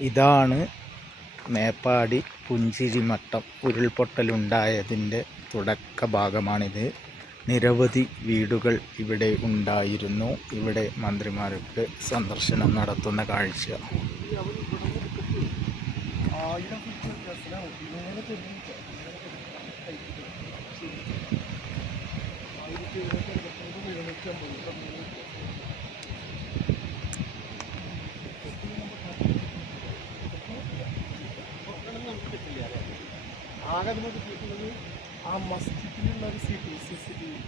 ഇതാണ് മേപ്പാടി പുഞ്ചിരിമട്ടം ഉരുൾപൊട്ടലുണ്ടായതിന്റെ തുടക്ക ഭാഗമാണിത് നിരവധി വീടുകൾ ഇവിടെ ഉണ്ടായിരുന്നു. ഇവിടെ മന്ത്രിമാർക്ക് സന്ദർശനം നടത്തുന്ന കാഴ്ച. ആകെ നമുക്ക് കിട്ടിയിട്ടുള്ളത് ആ മസ്ജിദിലുള്ള ഒരു C T C C T V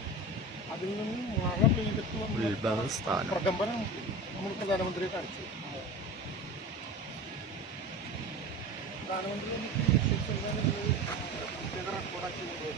അതിൽ നിന്ന് മഴ പെയ്തിട്ട് വന്ന പ്രകമ്പനം നമ്മൾ പ്രധാനമന്ത്രിയെ കാണിച്ചു. പ്രധാനമന്ത്രി നമുക്ക് റെക്കോർഡാക്കി കൊണ്ടുപോയി